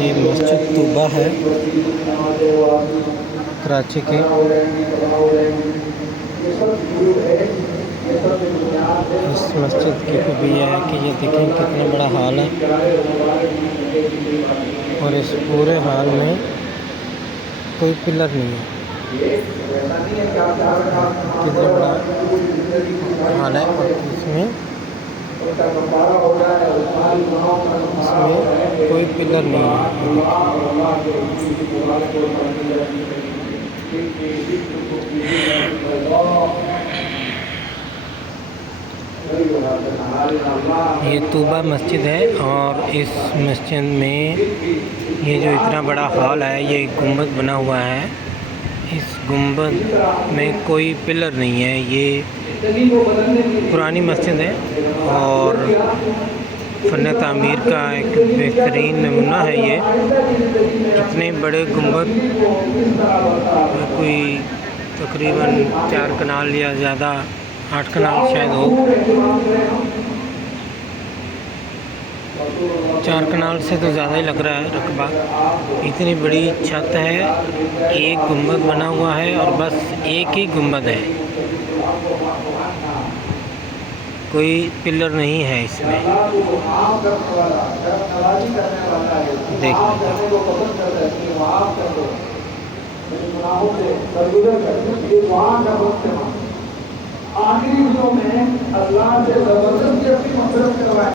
ये मस्जिद तूबा है कराची की। इस मस्जिद की खूबी यह है कि ये देखें कितना बड़ा हॉल है और इस पूरे हॉल में कोई पिलर नहीं है। कितना बड़ा हॉल है और इसमें कोई पिलर नहीं है। ये तूबा मस्जिद है और इस मस्जिद में ये जो इतना बड़ा हॉल है, ये गुंबद बना हुआ है। इस गुंबद में कोई पिलर नहीं है। ये पुरानी मस्जिद है और फ़न तामीर का एक बेहतरीन नमूना है। ये इतने बड़े गुंबद कोई तकरीबन 4 कनाल या ज़्यादा 8 कनाल शायद हो, 4 कनाल से तो ज़्यादा ही लग रहा है रकबा। इतनी बड़ी छत है, एक गुंबद बना हुआ है और बस एक ही गुंबद है, कोई पिलर नहीं है इसमें। देख आखिरी में अल्लाह से जबरदस्ती अपनी मफरत करवाए।